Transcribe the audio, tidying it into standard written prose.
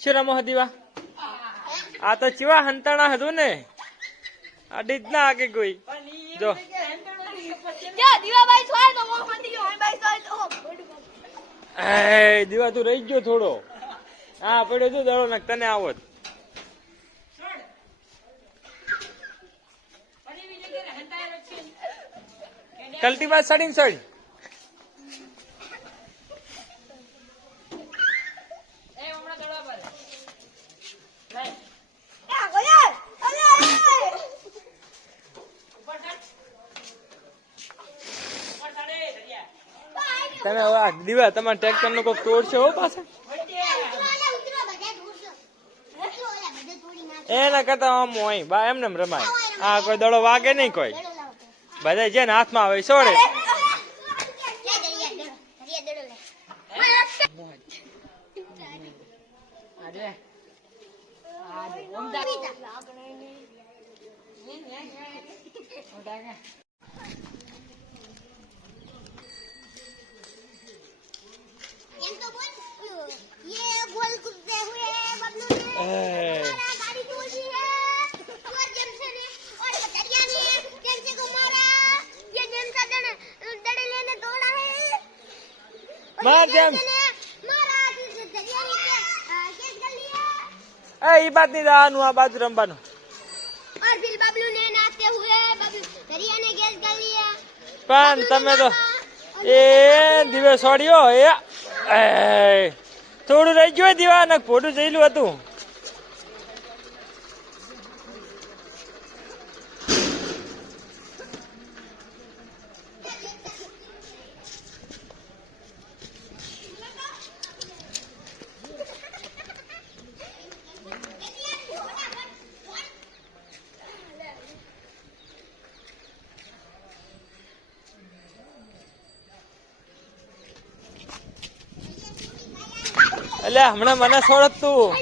શું રમો દીવા? આ તો ચીવા હંતાણા હતું ને, અડી જ ના આગે કોઈ જો દીવા તું રહી ગયો થોડો. હા પડ્યો તું દડો નાખ તને આવત. કલટી બાદ સડીને સડી તમે દીવા તમારા ટ્રેક્ટર નો કોઈ તોડ છે હો પાસે એના કરતા આમ હોય બા એમને રમાય. હા કોઈ દડો વાગે નહીં કોઈ બધા છે ને હાથમાં આવે છોડે. એ બાત નહીં જવાનું, આ બાજુ રમવાનું. પણ તમે તો એ દિવસ છોડ્યો એ થોડું રહી ગયું દીવા ને ફોટું જઈલું હતું. એટલે હમણાં મને છોડ તું